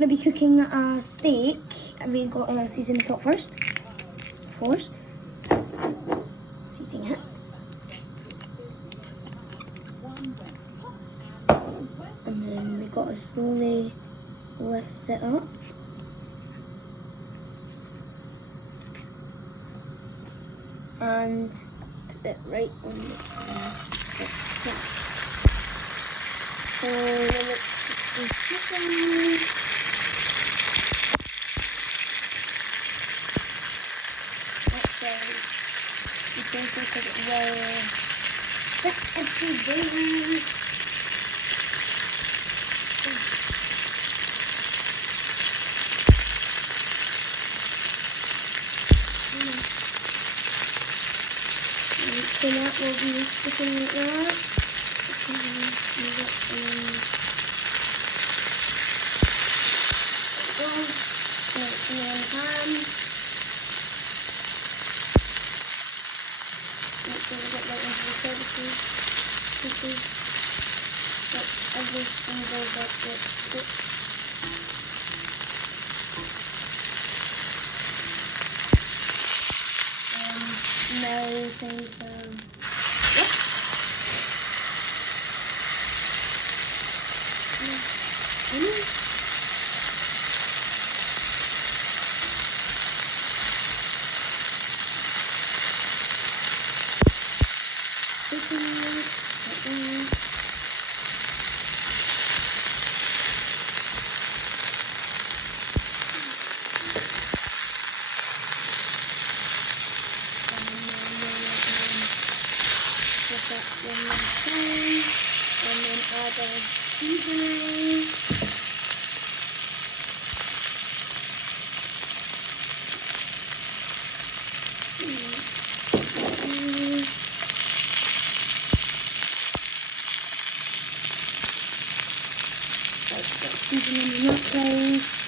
I'm going to be cooking a steak, and we've got to season the top first, of course. Seasoning it. And then we've got to slowly lift it up. And put it right on the so then it's chicken. You can think of it well. That's actually baby. So that will be sticking like that. Make sure we get that into the crevices. Everything goes up with it. Now things and then add our seasoning. Seasoning in that place.